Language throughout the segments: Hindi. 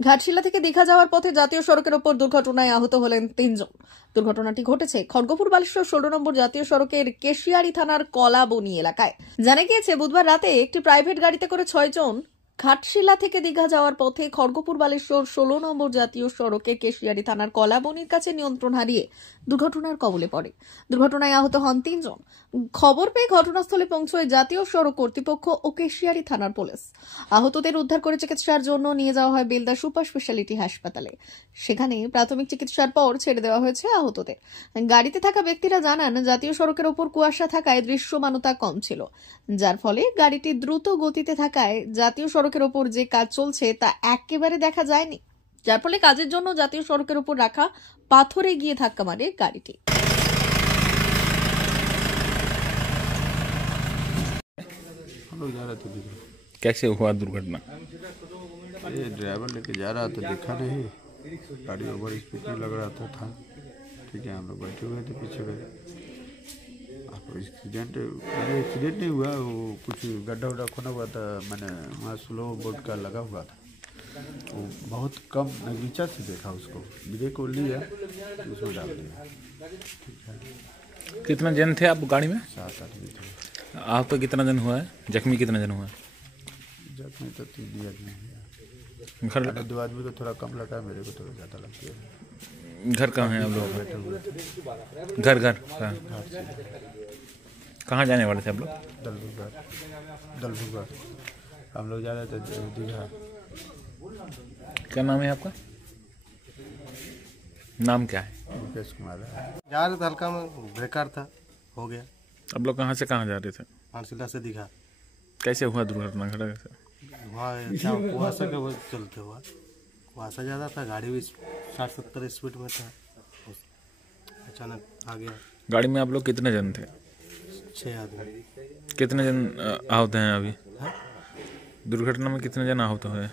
ঘাটশিলা থেকে দীঘা যাওয়ার পথে জাতীয় সড়কের ওপর দুর্ঘটনায় আহত হলেন 3 জন। দুর্ঘটনাটি ঘটেছে খড়গপুর বালেশ্বর 16 নম্বর জাতীয় সড়কের কেশিয়ারি থানার কলাবনি এলাকায়। জানা গিয়েছে বুধবার রাতে একটি প্রাইভেট গাড়িতে করে 6 জন ঘাটশিলা থেকে দীঘা যাওয়ার পথে খড়গপুর বালেশ্বর 16 নম্বর জাতীয় সড়কে কেশিয়ারি থানার কলাবনির কাছে নিয়ন্ত্রণ হারিয়ে দুর্ঘটনার কবলে পড়ে। দুর্ঘটনায় আহত হন 3 জন। খবর পেয়ে ঘটনাস্থলে পৌঁছয় জাতীয় সড়ক কর্তৃপক্ষ ও কেশিয়ারি থানার পুলিশ। আহতদের উদ্ধার করে চিকিৎসার জন্য নিয়ে যাওয়া হয় বেলদা সুপার স্পেশালিটি হাসপাতালে। সেখানে প্রাথমিক চিকিৎসার পর ছেড়ে দেওয়া হয়েছে আহতদের। গাড়িতে থাকা ব্যক্তিরা জানান, জাতীয় সড়কের ওপর কুয়াশা থাকায় দৃশ্যমানতা কম ছিল, যার ফলে গাড়িটি দ্রুত গতিতে থাকায় জাতীয় সড়কের ওপর যে কাজ চলছে তা একেবারে দেখা যায়নি, যার ফলে কাজের জন্য জাতীয় সড়কের ওপর রাখা পাথরে গিয়ে ধাক্কা মারে গাড়িটি। कैसे हुआ दुर्घटना? ये ड्राइवर लेके जा रहा था, देखा नहीं, गाड़ी ओवर स्पीड में लग रहा था। ठीक है, हम लोग बैठे हुए थे पीछे में। एक्सीडेंट नहीं हुआ, वो कुछ गड्ढा उड्ढा खोना हुआ था, मैंने वहाँ स्लो बोर्ड का लगा हुआ था, वो बहुत कम नीचा से देखा उसको, ब्रेक को लिया उसमें डाल दिया। कितना जन थे आप गाड़ी में? 7 आदमी थे। आप तो कितना जन हुआ है? जख्मी कितना जन हुआ है? जख्मी तो 3 आदमी है। घर 2 आदमी को थोड़ा कम लगा, मेरे को थोड़ा ज़्यादा लग गया। घर कहाँ है आप लोग? बैठे हुए थे घर घाट से। कहाँ जाने वाले थे आप लोग? दलभुगर हम लोग जा रहे थे दीघा। क्या नाम है आपका? नाम क्या है? मुकेश कुमार है। जा रहे थे, हल्का में बेकार था, हो गया। आप लोग कहाँ से कहाँ जा रहे थे? घाटशिला से दीघा। कैसे हुआ दुर्घटना? घटा कैसे? वहाँ अच्छा कुहासा के वजह चलते हुआ, कुहासा ज़्यादा था, गाड़ी भी 60-70 स्पीड में था, अचानक आ गया। गाड़ी में आप लोग कितने जन थे? 6 आदमी। कितने जन आहत हैं अभी? है? दुर्घटना में कितने जन आहत हुए?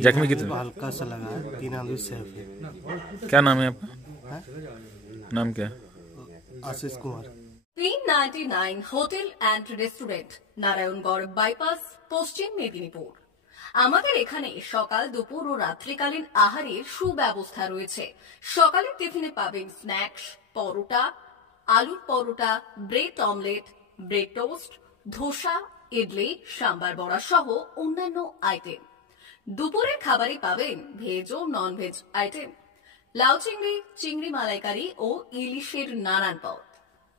जख्मी कितने? हल्का सा लगा है, 3 आदमी सेफ है। क्या नाम है आपका? है? नाम क्या? Ashish Kumar. 399 hotel and restaurant, Narayangarh bypass, Paschim Medinipur. আমাদের এখানে সকাল, দুপুর ও রাত্রিকালীন আহারের সুব্যবস্থা রয়েছে। সকালের টিফিনে পাবেন স্ন্যাক্স, পরোটা, আলুর paratha, bread omelette, bread toast, dosa, idli, sambar vada সহ অন্যান্য আইটেম। দুপুরের খাবারে পাবেন ভেজ ও নন ভেজ আইটেম, লাউ চিংড়ি, চিংড়ি মালাইকারি ও ইলিশের নানান পদ,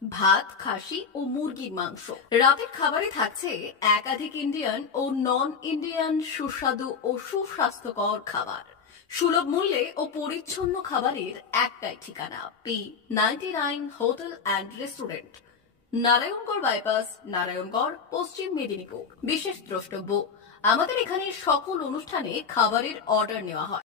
ভাত, খাসি ও মুরগির মাংস। রাতের খাবারে থাকছে একাধিক ইন্ডিয়ান ও নন ইন্ডিয়ান সুস্বাদু ও সুস্বাস্থ্যকর খাবার। সুলভ মূল্যে ও পরিচ্ছন্ন খাবারের একটাই ঠিকানা, P99 hotel and restaurant, Narayangarh bypass, Narayangarh, পশ্চিম মেদিনীপুর। বিশেষ দ্রষ্টব্য, আমাদের এখানে সকল অনুষ্ঠানে খাবারের অর্ডার নেওয়া হয়।